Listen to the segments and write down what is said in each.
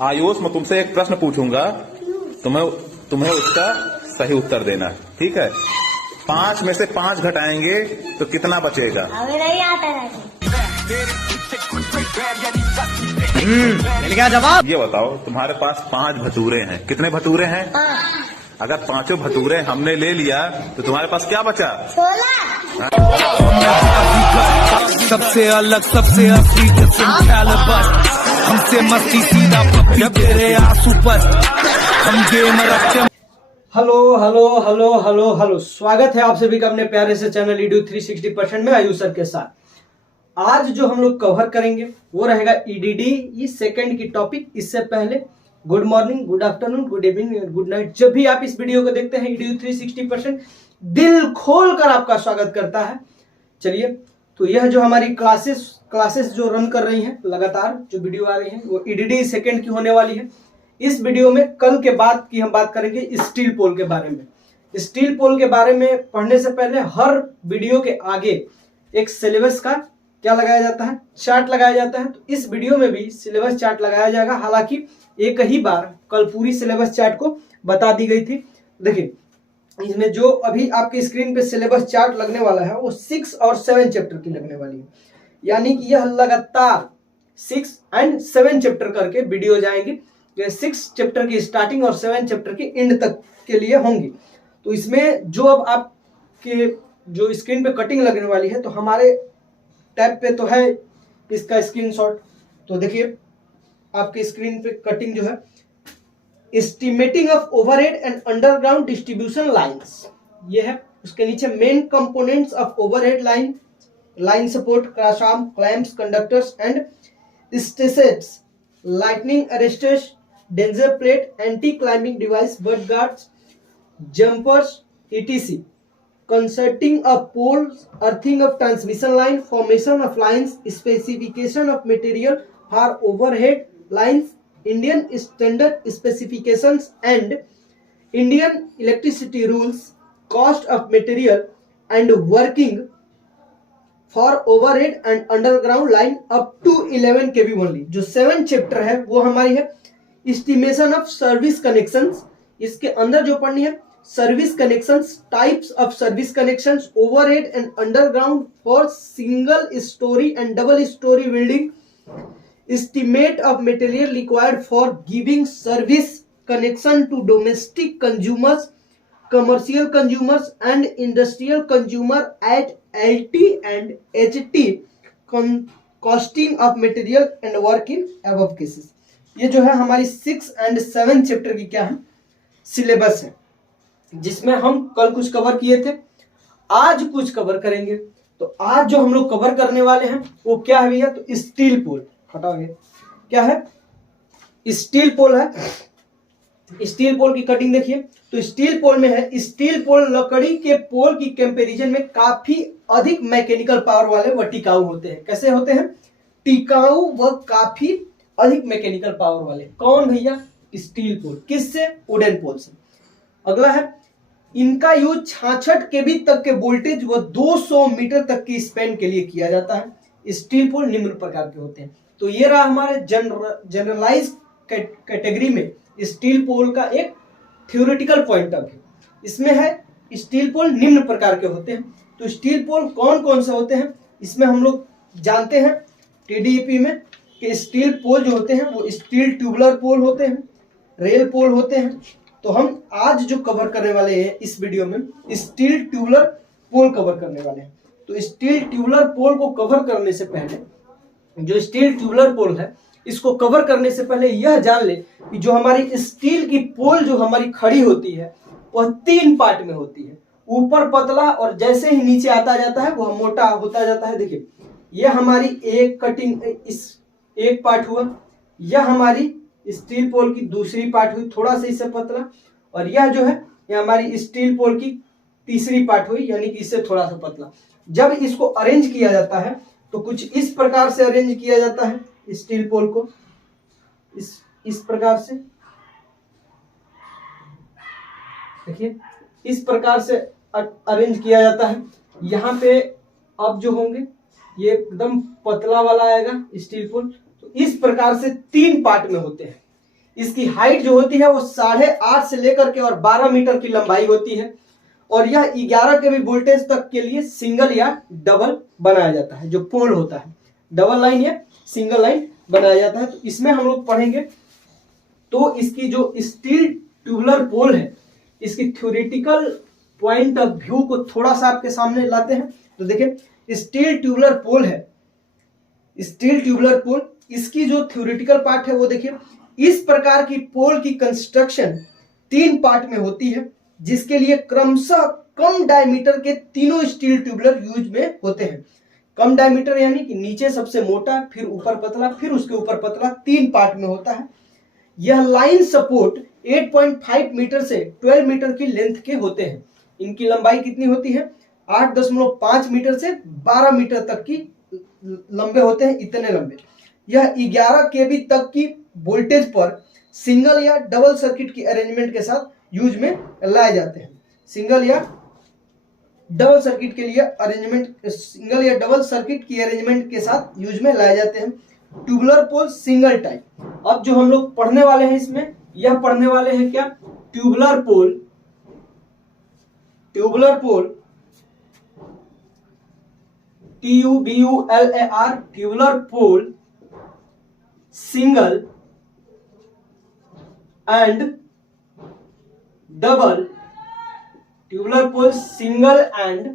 आयुष, मैं तुमसे एक प्रश्न पूछूंगा, तुम्हें उसका सही उत्तर देना है, ठीक है? 5 में से 5 घटाएंगे तो कितना बचेगा? हमें नहीं आता है। मिल गया जवाब। ये बताओ, तुम्हारे पास 5 भटूरे हैं, कितने भटूरे हैं? अगर 5 भटूरे हमने ले लिया तो तुम्हारे पास क्या बचा? 16। सबसे अलग, सबसे असली हमसे मस्ती सीधा तेरे आंसू पर हम गेम रखते। Hello hello hello hello hello, स्वागत है आप सभी का अपने प्यारे से चैनल ईडू 360% में आयुष सर के साथ। आज जो हम लोग कवर करेंगे वो रहेगा ईडीडी ये सेकंड की टॉपिक। इससे पहले good morning, good afternoon, good evening, good night. जब भी आप इस वीडियो को देखते हैं, ईडू 360% दिल खोल कर आपका स्वागत करता है। चलिए, तो यह जो हमारी क्लासेस जो रन कर रही हैं, लगातार जो वीडियो आ रही हैं वो ईडीडी सेकंड की होने वाली है। इस वीडियो में कल के बाद की हम बात करेंगे स्टील पोल के बारे में। स्टील पोल के बारे में पढ़ने से पहले हर वीडियो के आगे एक सिलेबस का क्या लगाया जाता है, चार्ट लगाया जाता है। तो इस वीडियो में भी सिलेबस चार्ट लगाया जाएगा। हालांकि एक ही बार कल पूरी सिलेबस चार्ट को बता दी गई थी। देखिए, इसमें जो अभी आपके स्क्रीन पे सिलेबस चार्ट लगने वाला है वो 6 और 7 चैप्टर की लगने वाली है। यानी कि यह लगातार 6 और 7 चैप्टर करके वीडियो जाएंगे। 6 चैप्टर की स्टार्टिंग और 7 चैप्टर की एंड तक के लिए होंगी। तो इसमें जो अब आपके जो स्क्रीन पे कटिंग लगने वाली है, तो हमारे टैब पे तो है इसका स्क्रीनशॉट। तो देखिए, आपके स्क्रीन पे कटिंग जो है, estimating of overhead and underground distribution lines, ये है। उसके नीचे main components of overhead line support, cross arm, clamps, conductors and stay sets, lightning arresters, danger plate, anti climbing device, bird guards, jumpers, etc. Concerting of poles, earthing of transmission line, formation of lines, specification of material for overhead lines, Indian standard specifications and Indian electricity rules, cost of material and working for overhead and underground line up to 11 kV only। जो 7 chapter है वो हमारी है estimation of service connections. इसके अंदर जो पढ़नी है service connections, types of service connections, overhead and underground for single storey and double storey building, estimate of material required for giving service connection to domestic consumers, commercial consumers and industrial consumer at LT and HT, costing of material and work in above cases। ये जो है हमारी 6 और 7 chapter की क्या है syllabus है, जिसमें हम कल कुछ कवर किए थे, आज कुछ कवर करेंगे। तो आज जो हम लोग कवर करने वाले हैं वो क्या है भैया? तो स्टील पोल। हटाओगे, क्या है? स्टील पोल है। स्टील पोल की कटिंग देखिए, तो स्टील पोल में है, स्टील पोल लकड़ी के पोल की कंपैरिजन में काफी अधिक मैकेनिकल पावर वाले व टिकाऊ होते हैं। कैसे होते हैं? टिकाऊ व काफी अधिक मैकेनिकल पावर वाले। कौन भैया? Steel pole. किससे? वुडन पोल से। अगला है, इनका यूज 66 केवी तक के वोल्टेज व 200 मीटर तक की स्पैन के लिए किया जाता है। स्टील पोल निम्न प्रकार के होते हैं। तो ये रहा हमारे जनरलाइज कैटेगरी में स्टील पोल का एक थ्योरेटिकल पॉइंट ऑफ व्यू। इसमें है स्टील पोल निम्न प्रकार के होते हैं। तो स्टील पोल कौन कौन से होते हैं इसमें हम लोग जानते हैं टीडीईपी में कि स्टील पोल जो होते हैं वो स्टील ट्यूबुलर पोल होते हैं, रेल पोल होते हैं। तो हम आज जो कवर करने वाले हैं इस वीडियो में स्टील ट्यूबुलर पोल कवर करने वाले हैं। तो स्टील ट्यूबुलर पोल को कवर करने से पहले, जो स्टील ट्यूबुलर पोल है इसको कवर करने से पहले यह जान ले कि जो हमारी स्टील की पोल जो हमारी खड़ी होती है वह 3 पार्ट में होती है। ऊपर पतला और जैसे ही नीचे आता जाता है वह मोटा होता जाता है। देखिए, यह हमारी एक कटिंग, इस एक पार्ट हुआ, यह हमारी स्टील पोल की दूसरी पार्ट हुई, थोड़ा सा इससे पतला, और यह जो है यह हमारी स्टील पोल की तीसरी पार्ट हुई, यानी कि इससे थोड़ा सा पतला। जब इसको अरेंज किया जाता है तो कुछ इस प्रकार से अरेंज किया जाता है स्टील पोल को, इस प्रकार से। देखिए, इस प्रकार से अरेंज किया जाता है। यहाँ पे अब जो होंगे ये एकदम पतला वाला आएगा स्टील पोल। तो इस प्रकार से 3 पार्ट में होते हैं। इसकी हाइट जो होती है वो 8.5 से लेकर के और 12 मीटर की लंबाई होती है। और यह 11 के भी वोल्टेज तक के लिए सिंगल या डबल बनाया जाता है। जो पोल होता है डबल लाइन या सिंगल लाइन बनाया जाता है। तो इसमें हम लोग पढ़ेंगे। तो इसकी जो स्टील ट्यूबुलर पोल है, इसकी थ्योरेटिकल पॉइंट ऑफ व्यू को थोड़ा सा आपके सामने लाते हैं। तो देखिए स्टील ट्यूबुलर पोल है, स्टील ट्यूबुलर पोल, इसकी जो थ्योरेटिकल पार्ट है वो देखिए, इस प्रकार की पोल की कंस्ट्रक्शन 3 पार्ट में होती है, जिसके लिए क्रमशः कम डायमीटर के तीनों स्टील ट्यूबुलर यूज में होते हैं। कम डायमीटर यानी कि नीचे सबसे मोटा, फिर ऊपर पतला, फिर उसके ऊपर पतला, 3 पार्ट में होता है। यह लाइन सपोर्ट 8.5 मीटर से 12 मीटर की लेंथ के होते हैं। इनकी लंबाई कितनी होती है? 8.5 मीटर से 12 मीटर तक की लंबे होते हैं, इतने लंबे। यह 11 केवी तक की वोल्टेज पर सिंगल या डबल सर्किट की अरेंजमेंट के साथ यूज में लाए जाते हैं। सिंगल या डबल सर्किट के लिए अरेंजमेंट, सिंगल या डबल सर्किट की अरेंजमेंट के साथ यूज में लाए जाते हैं। Tubular pole single type. अब जो हम लोग पढ़ने वाले हैं इसमें, यह पढ़ने वाले हैं क्या? Tubular pole, tubular pole TUBULAR, tubular pole single and double, tubular pole single and,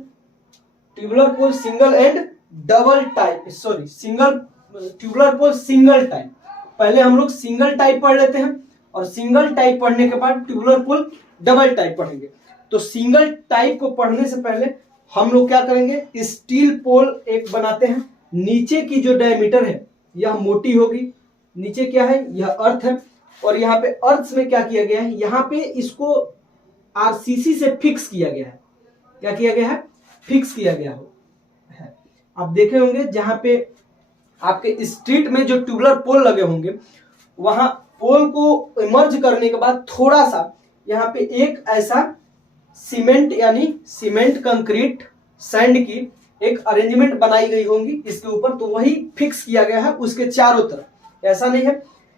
tubular pole single and double type, sorry single, tubular pole single type. पहले हम लोग सिंगल टाइप पढ़ लेते हैं और सिंगल टाइप पढ़ने के बाद ट्यूबुलर पोल डबल टाइप पढ़ेंगे। तो सिंगल टाइप को पढ़ने से पहले हम लोग क्या करेंगे? स्टील पोल एक बनाते हैं। नीचे की जो डायमीटर है यह मोटी होगी। नीचे क्या है? यह अर्थ है। और यहाँ पे अर्थ में क्या किया गया है? यहाँ पे इसको आरसीसी से फिक्स किया गया है। क्या किया गया है? फिक्स किया गया हो है। आप देखे होंगे जहां पे आपके स्ट्रीट में जो ट्यूबुलर पोल लगे होंगे, वहां पोल को इमर्ज करने के बाद थोड़ा सा यहाँ पे एक ऐसा सीमेंट यानी सीमेंट कंक्रीट सैंड की एक अरेंजमेंट बनाई गई होंगी इसके ऊपर। तो वही फिक्स किया गया है उसके चारों तरफ। ऐसा नहीं है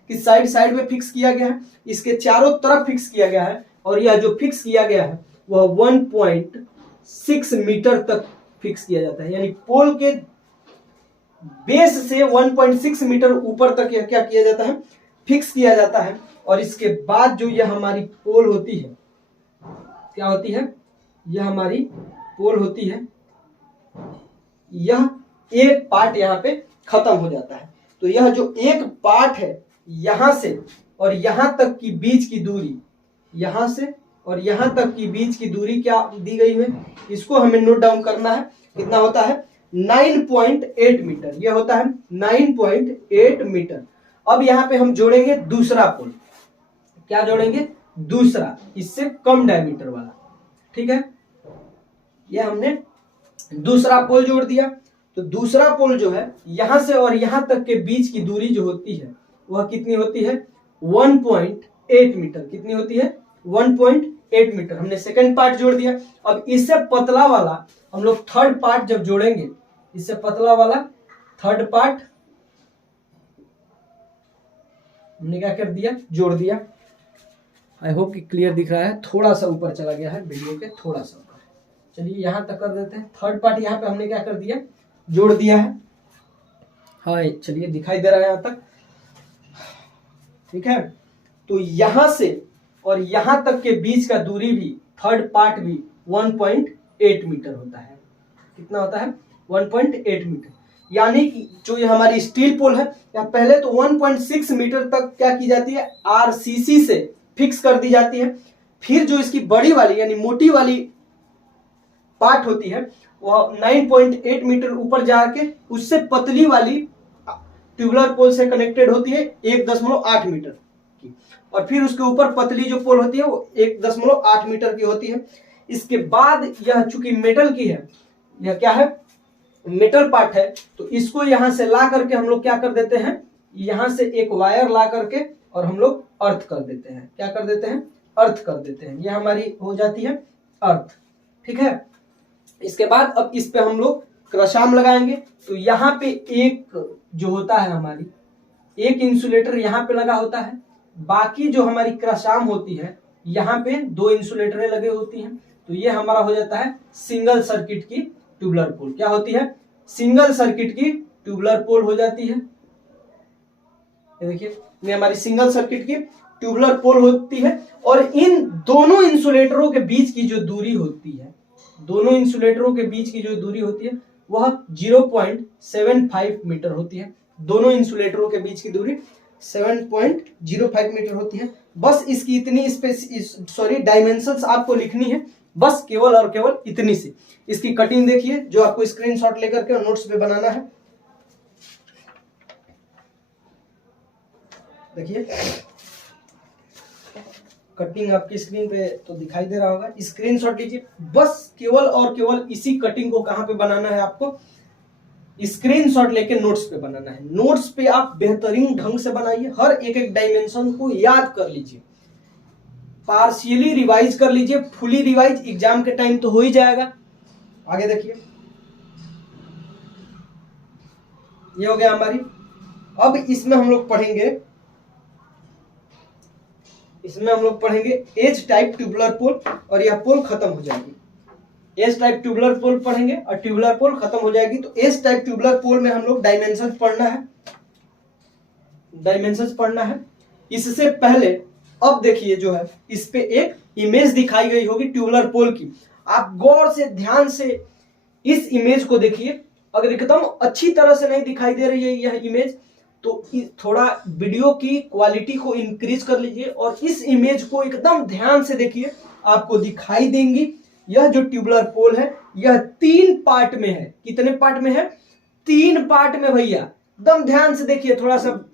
कि साइड साइड में फिक्स किया गया है, इसके चारों तरफ फिक्स किया गया है। और यह जो फिक्स किया गया है वह 1.6 मीटर तक फिक्स किया जाता है। यानी पोल के बेस से 1.6 मीटर ऊपर तक यह क्या किया जाता है? फिक्स किया जाता है। और इसके बाद जो यह हमारी पोल होती है, क्या होती है? यह हमारी पोल होती है, यह एक पार्ट यहाँ पे खत्म हो जाता है। तो यह जो एक पार्ट है, यहां से और यहां तक की बीच की दूरी, यहां से और यहां तक की बीच की दूरी क्या दी गई है? इसको हमें नोट डाउन करना है। कितना होता है? 9.8 मीटर। यह होता है 9.8 मीटर। अब यहाँ पे हम जोड़ेंगे दूसरा पोल। क्या जोड़ेंगे? दूसरा, इससे कम डायमीटर वाला। ठीक है, यह हमने दूसरा पोल जोड़ दिया। तो दूसरा पोल जो है, यहां से और यहां तक के बीच की दूरी जो होती है वह कितनी होती है? 1.8 मीटर। कितनी होती है? 1.8 मीटर। हमने सेकंड पार्ट जोड़ दिया। अब इससे पतला वाला हम लोग थर्ड पार्ट जब जोड़ेंगे, इससे पतला वाला थर्ड पार्ट हमने क्या कर दिया? जोड़ दिया। आई होप कि क्लियर दिख रहा है। थोड़ा सा ऊपर चला गया है वीडियो के, थोड़ा सा ऊपर। चलिए यहां तक कर देते हैं। थर्ड पार्ट यहाँ पे हमने क्या कर दिया? जोड़ दिया है। हाँ चलिए दिखाई दे रहा है यहां तक। ठीक है, तो यहां से और यहां तक के बीच का दूरी भी, थर्ड पार्ट भी 1.8 मीटर होता है। कितना होता है? 1.8 मीटर। यानी कि जो ये हमारी स्टील पोल है, यहाँ पहले तो 1.6 मीटर तक क्या की जाती है? आरसीसी से फिक्स कर दी जाती है। फिर जो इसकी बड़ी वाली यानी मोटी वाली पार्ट होती है वह 9.8 मीटर ऊपर जाके उससे पतली वाली ट्यूबुलर पोल से कनेक्टेड होती है 1.8 मीटर की। और फिर उसके ऊपर पतली जो पोल होती है वो 1.8 मीटर की होती है। इसके बाद यह चूंकि मेटल की है, यह क्या है? मेटल पार्ट है। तो इसको यहां से ला करके हम लोग क्या कर देते हैं? यहां से एक वायर ला करके और हम लोग अर्थ कर देते हैं। क्या कर देते हैं? अर्थ कर देते हैं। यह हमारी हो जाती है अर्थ। ठीक है, इसके बाद अब इस पे हम लोग क्रशाम लगाएंगे। तो यहाँ पे एक जो होता है हमारी, एक इंसुलेटर यहाँ पे लगा होता है बाकी जो हमारी क्रॉस आर्म होती है यहाँ पे 2 इंसुलेटरें लगे होती हैं, तो ये हमारा हो जाता है सिंगल सर्किट की ट्यूबुलर पोल। क्या होती है? सिंगल सर्किट की ट्यूबुलर पोल हो जाती है। ये देखिए, ये हमारी सिंगल सर्किट की ट्यूबुलर पोल होती है। और इन दोनों इंसुलेटरों के बीच की जो दूरी होती है, दोनों इंसुलेटरों के बीच की जो दूरी होती है वह 0.75 मीटर होती है। दोनों इंसुलेटरों के बीच की दूरी 7.05 मीटर होती है। बस इसकी इतनी डायमेंशंस आपको लिखनी है, बस केवल और केवल इतनी सी। इसकी कटिंग देखिए, जो आपको स्क्रीनशॉट लेकर के नोट्स पे बनाना है। देखिए कटिंग आपकी स्क्रीन पे तो दिखाई दे रहा होगा, स्क्रीनशॉट लीजिए। बस केवल और केवल इसी कटिंग को कहां पे बनाना है आपको? स्क्रीनशॉट लेके नोट्स पे बनाना है। नोट्स पे आप बेहतरीन ढंग से बनाइए, हर एक एक डायमेंशन को याद कर लीजिए, पार्शियली रिवाइज कर लीजिए, फुली रिवाइज एग्जाम के टाइम तो हो ही जाएगा। आगे देखिए, ये हो गया हमारी। अब इसमें हम लोग पढ़ेंगे एज टाइप ट्यूबुलर पोल, और यह पोल खत्म हो जाएगी। एज टाइप ट्यूबुलर पोल पढ़ेंगे और ट्यूबुलर पोल खत्म हो जाएगी। तो एज टाइप ट्यूबुलर पोल में हम लोग डायमेंशंस पढ़ना है। इससे पहले अब देखिए, जो है इस पे एक इमेज दिखाई गई होगी ट्यूबुलर पोल की। आप गौर से ध्यान से इस इमेज को देखिए। अगर एकदम अच्छी तरह से नहीं दिखाई दे रही है यह इमेज, तो थोड़ा वीडियो की क्वालिटी को इंक्रीज कर लीजिए और इस इमेज को एकदम ध्यान से देखिए, आपको दिखाई देंगी। यह जो ट्यूबुलर पोल है यह 3 पार्ट में है। कितने पार्ट में है? 3 पार्ट में भैया, एकदम ध्यान से देखिए, थोड़ा सा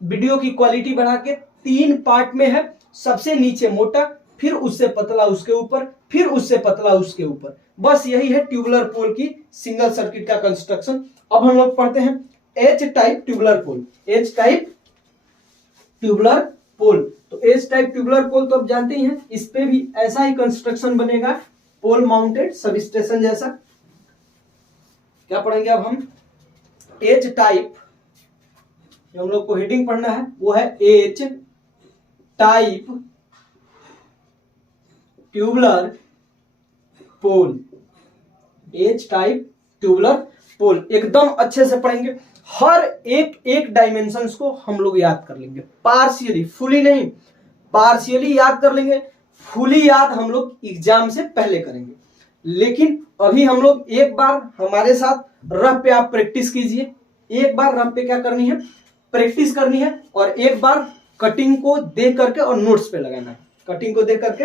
वीडियो की क्वालिटी बढ़ा के। 3 पार्ट में है। सबसे नीचे मोटा, फिर उससे पतला उसके ऊपर, फिर उससे पतला उसके ऊपर। बस यही है ट्यूबुलर पोल की सिंगल सर्किट का कंस्ट्रक्शन। अब हम लोग पढ़ते हैं एच टाइप ट्यूबुलर पोल। एच टाइप ट्यूबुलर पोल, तो एच टाइप ट्यूबुलर पोल तो आप जानते ही हैं, इस पे भी ऐसा ही कंस्ट्रक्शन बनेगा, पोल माउंटेड सब स्टेशन जैसा। क्या पढ़ेंगे अब हम? एच टाइप, जो हम लोग को हेडिंग पढ़ना है वो है एच टाइप ट्यूबुलर पोल। एच टाइप ट्यूबुलर पोल एकदम अच्छे से पढ़ेंगे। हर एक डायमेंशंस को हम लोग याद कर लेंगे, पार्शियली, फुली नहीं, पार्शियली याद कर लेंगे। फुली याद हम लोग एग्जाम से पहले करेंगे। लेकिन अभी हम लोग एक बार हमारे साथ रफ पे आप प्रैक्टिस कीजिए। एक बार रफ पे क्या करनी है? प्रैक्टिस करनी है। और एक बार कटिंग को देख करके और नोट्स पे लगाना है। कटिंग को देख करके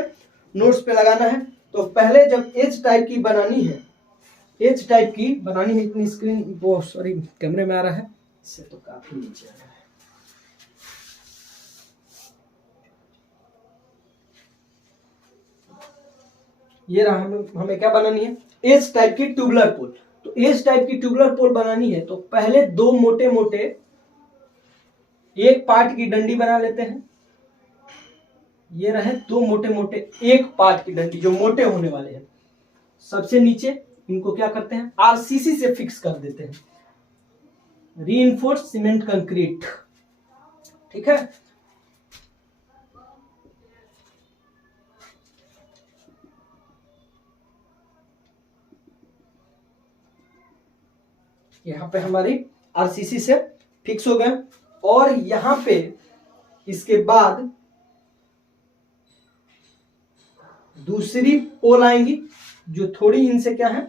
नोट्स पे लगाना है। तो पहले जब एच टाइप की बनानी है, एच टाइप की बनानी है, इतनी स्क्रीन वो सॉरी कैमरे में आ रहा है, इससे तो काफी नीचे आ रहा है। ये रहा, हमें क्या बनानी है? एच टाइप की ट्यूबुलर पोल। तो एच टाइप की ट्यूबुलर पोल बनानी है तो पहले 2 मोटे मोटे एक पार्ट की डंडी बना लेते हैं। ये रहे 2 मोटे मोटे एक पार्ट की डंडी जो मोटे होने वाले हैं। सबसे नीचे इनको क्या करते हैं? आरसीसी से फिक्स कर देते हैं, रीइंफोर्स्ड सीमेंट कंक्रीट। ठीक है, यहां पे हमारी आरसीसी से फिक्स हो गए। और यहां पे इसके बाद दूसरी पोल आएंगी जो थोड़ी इनसे क्या है?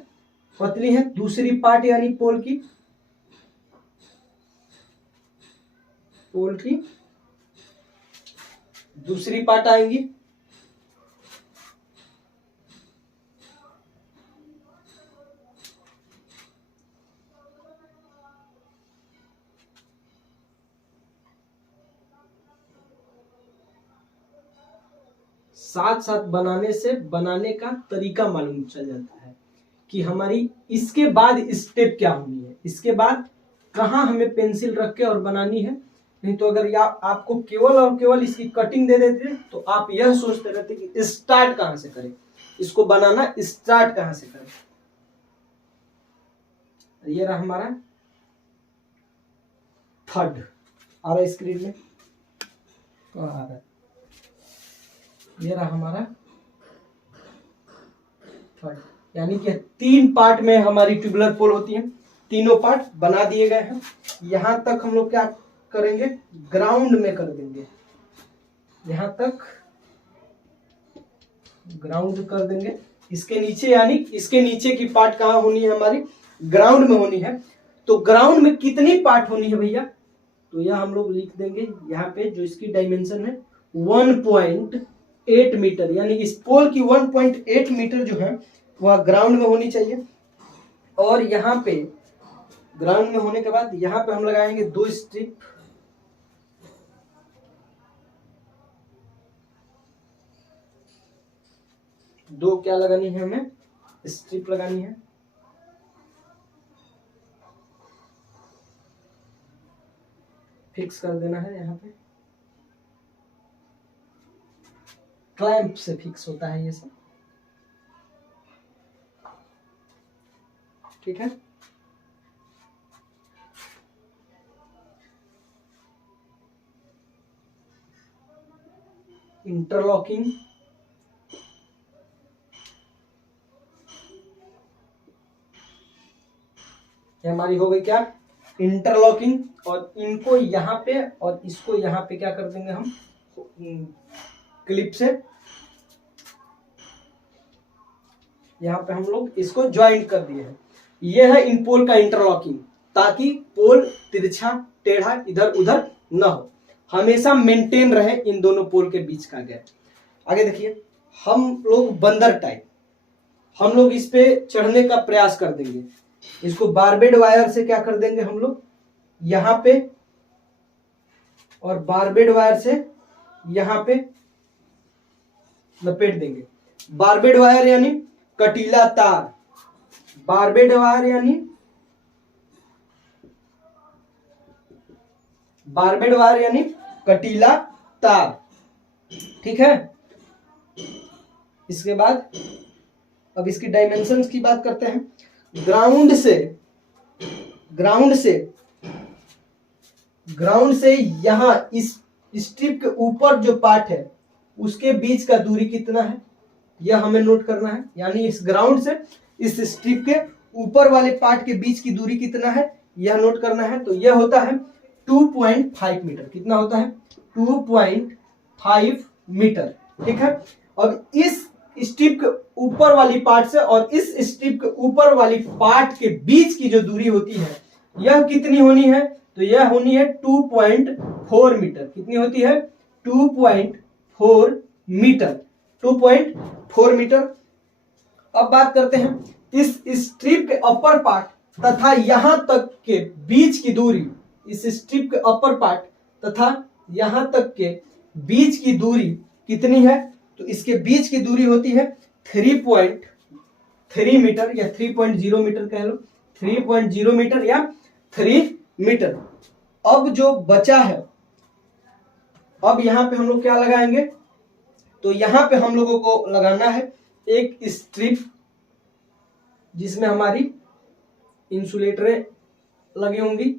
पतली है। दूसरी पार्ट यानी पोल की दूसरी पार्ट आएंगी। साथ साथ बनाने से बनाने का तरीका मालूम चल जाता है कि हमारी इसके बाद स्टेप क्या होनी है, इसके बाद कहाँ हमें पेंसिल रख के और बनानी है। नहीं तो अगर आपको केवल और केवल इसकी कटिंग दे देते तो आप यह सोचते रहते कि स्टार्ट कहाँ से करें, इसको बनाना स्टार्ट कहाँ से करें। ये रहा हमारा थर्ड आ रहा है स्क्रीन में। आ रहा है, ये रहा हमारा थर्ड, यानी कि 3 पार्ट में हमारी ट्यूबुलर पोल होती है। तीनों पार्ट बना दिए गए हैं। यहां तक हम लोग क्या करेंगे, ग्राउंड में कर देंगे, यहां तक ग्राउंड कर देंगे। इसके नीचे, यानी इसके नीचे की पार्ट कहाँ होनी है, हमारी ग्राउंड में होनी है। तो ग्राउंड में कितनी पार्ट होनी है भैया, तो यह हम लोग लिख देंगे यहाँ पे, जो इसकी डायमेंशन है 1.8 मीटर, यानी इस पोल की 1.8 मीटर जो है वह ग्राउंड में होनी चाहिए। और यहाँ पे ग्राउंड में होने के बाद यहाँ पे हम लगाएंगे 2 स्ट्रिप, दो क्या लगानी है, हमें स्ट्रिप लगानी है। फिक्स कर देना है, यहाँ पे क्लैंप से फिक्स होता है ये सब, ठीक है। इंटरलॉकिंग, ये हमारी हो गई क्या, इंटरलॉकिंग। और इनको यहाँ पे और इसको यहाँ पे क्या कर देंगे हम, क्लिप से यहाँ पे हम लोग इसको ज्वाइंट कर दिए हैं। यह है इन पोल का इंटरलॉकिंग, ताकि पोल तिरछा टेढ़ा इधर उधर न हो, हमेशा मेंटेन रहे इन दोनों पोल के बीच का गैप। आगे देखिए, हम लोग बंदर टाइप, हम लोग इस पे चढ़ने का प्रयास कर देंगे। इसको बारबेड वायर से क्या कर देंगे हम लोग, यहां पे, और बारबेड वायर से यहां पे लपेट देंगे। बारबेड वायर यानी कटीला तार, बारबेड वायर यानी बारबेड वायर यानी कटीला तार, ठीक है। इसके बाद अब इसकी डायमेंशंस की बात करते हैं। ग्राउंड से यहां इस स्ट्रिप के ऊपर जो पार्ट है उसके बीच का दूरी कितना है, यह हमें नोट करना है। यानी इस ग्राउंड से इस स्ट्रिप के ऊपर वाले पार्ट के बीच की दूरी कितना है, यह नोट करना है। तो यह होता है 2.5 मीटर। कितना होता है, 2.5 मीटर, ठीक है। अब इस स्ट्रिप के ऊपर वाली पार्ट से और इस स्ट्रिप के ऊपर वाली पार्ट के बीच की जो दूरी होती है यह कितनी होनी है, तो यह होनी है 2.4 मीटर। कितनी होती है, 2.4 मीटर, 2.4 मीटर। अब बात करते हैं इस स्ट्रिप के अपर पार्ट तथा यहां तक के बीच की दूरी, इस स्ट्रिप के अपर पार्ट तथा यहां तक के बीच की दूरी कितनी है, तो इसके बीच की दूरी होती है 3.3 मीटर या 3.0 मीटर कह लो, 3.0 मीटर या 3 मीटर। अब जो बचा है, अब यहां पे हम लोग क्या लगाएंगे, तो यहां पे हम लोगों को लगाना है एक स्ट्रिप जिसमें हमारी इंसुलेटरें लगी होंगी।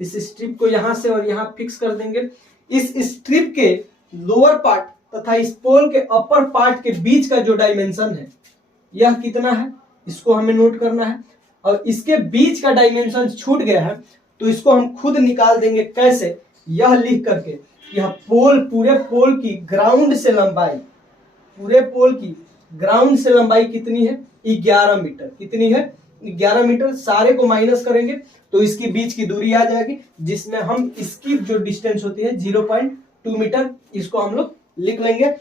इस स्ट्रिप को यहां से और यहां फिक्स कर देंगे। इस स्ट्रिप के लोअर पार्ट तथा इस पोल के अपर पार्ट के बीच का जो डायमेंशन है यह कितना है, इसको हमें नोट करना है। और इसके बीच का डायमेंशन छूट गया है तो इसको हम खुद निकाल देंगे। कैसे, यह लिख करके, यह पोल, पूरे पोल की ग्राउंड से लंबाई, पूरे पोल की ग्राउंड से लंबाई कितनी है, 11 मीटर। कितनी है, 11 मीटर। सारे को माइनस करेंगे तो इसकी बीच की दूरी आ जाएगी, जिसमें हम इसकी जो डिस्टेंस होती है 0.2 मीटर, इसको हम लोग लिख लेंगे।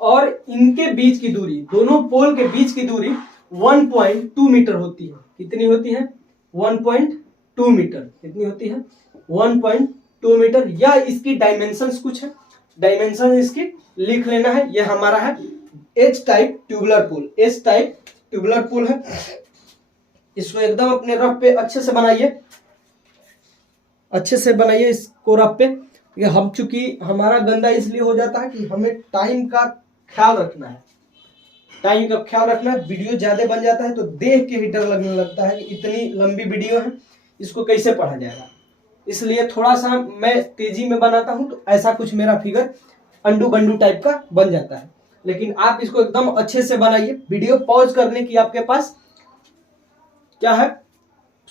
और इनके बीच की दूरी, दोनों पोल के बीच की दूरी 1.2 मीटर होती है। कितनी होती है, 1.2 मीटर। कितनी होती है, 1.2 मीटर। यह इसकी डायमेंशंस कुछ है, डायमेंशन इसकी लिख लेना है। यह हमारा है एच टाइप ट्यूबुलर पोल, एच टाइप ट्यूबुलर पोल है। इसको एकदम अपने रफ पे अच्छे से बनाइए, अच्छे से बनाइए इसको रफ पे। ये हम, चूंकि हमारा गंदा इसलिए हो जाता है कि हमें टाइम का ख्याल रखना है, टाइम का ख्याल रखना है। वीडियो ज्यादा बन जाता है तो देख के ही डर लगने लगता है कि इतनी लंबी वीडियो है, इसको कैसे पढ़ा जाएगा। इसलिए थोड़ा सा मैं तेजी में बनाता हूं, तो ऐसा कुछ मेरा फिगर अंडू बंडू टाइप का बन जाता है। लेकिन आप इसको एकदम अच्छे से बनाइए। वीडियो पॉज करने की आपके पास क्या है,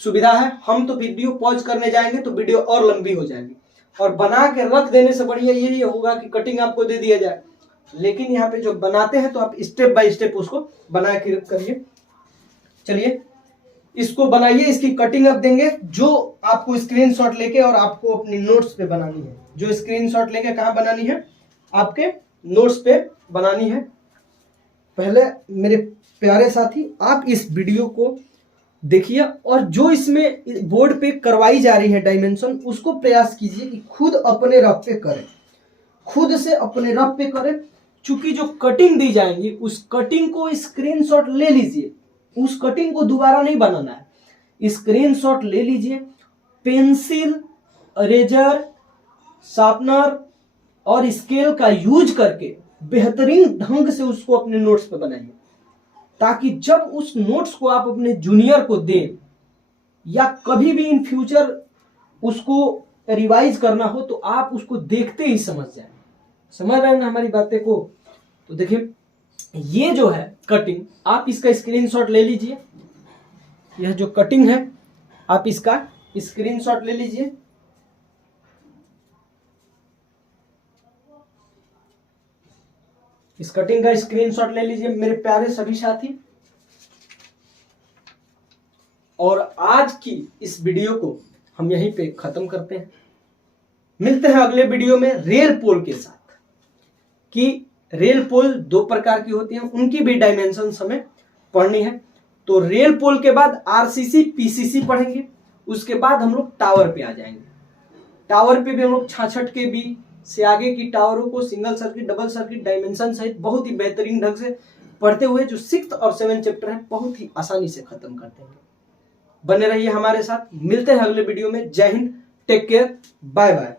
सुविधा है। हम तो वीडियो पॉज करने जाएंगे तो वीडियो और लंबी हो जाएगी, और बना के रख देने से बढ़िया यही होगा कि कटिंग आपको दे दिया जाए। लेकिन यहाँ पे जो बनाते हैं तो आप स्टेप बाय स्टेप उसको बना के करिए। चलिए इसको बनाइए, इसकी कटिंग आप देंगे, जो आपको स्क्रीनशॉट लेके और आपको अपनी नोट्स पे बनानी है। जो स्क्रीनशॉट लेके कहाँ बनानी है, आपके नोट्स पे बनानी है। पहले मेरे प्यारे साथी आप इस वीडियो को देखिए, और जो इसमें बोर्ड पे करवाई जा रही है डायमेंशन, उसको प्रयास कीजिए कि खुद अपने रफ पे करें, खुद से अपने रफ पे करें। चूंकि जो कटिंग दी जाएंगी उस कटिंग को स्क्रीनशॉट ले लीजिए, उस कटिंग को दोबारा नहीं बनाना है, स्क्रीनशॉट ले लीजिए। पेंसिल, इरेजर, शार्पनर और स्केल का यूज करके बेहतरीन ढंग से उसको अपने नोट्स पे बनाइए, ताकि जब उस नोट्स को आप अपने जूनियर को दें या कभी भी इन फ्यूचर उसको रिवाइज करना हो तो आप उसको देखते ही समझ जाए। समझ रहे हैं ना हमारी बातें को? तो देखिए ये जो है कटिंग, आप इसका स्क्रीनशॉट ले लीजिए। यह जो कटिंग है आप इसका स्क्रीनशॉट ले लीजिए। इस कटिंग का स्क्रीनशॉट ले लीजिए मेरे प्यारे सभी साथी। और आज की इस वीडियो को हम यहीं पे खत्म करते हैं। मिलते हैं अगले वीडियो में रेल पोल के साथ, कि रेल पोल दो प्रकार की होती हैं, उनकी भी डायमेंशन हमें पढ़नी है। तो रेल पोल के बाद आरसीसी पीसीसी पढ़ेंगे, उसके बाद हम लोग टावर पे आ जाएंगे। टावर पे भी हम लोग 66 के बी से आगे की टावरों को single circuit, double circuit, dimension सहित बहुत ही बेहतरीन ढंग से पढ़ते हुए जो 6th और 7th चैप्टर है बहुत ही आसानी से खत्म कर देंगे। बने रहिए हमारे साथ। मिलते हैं अगले वीडियो में। Jai Hind, take care, bye bye.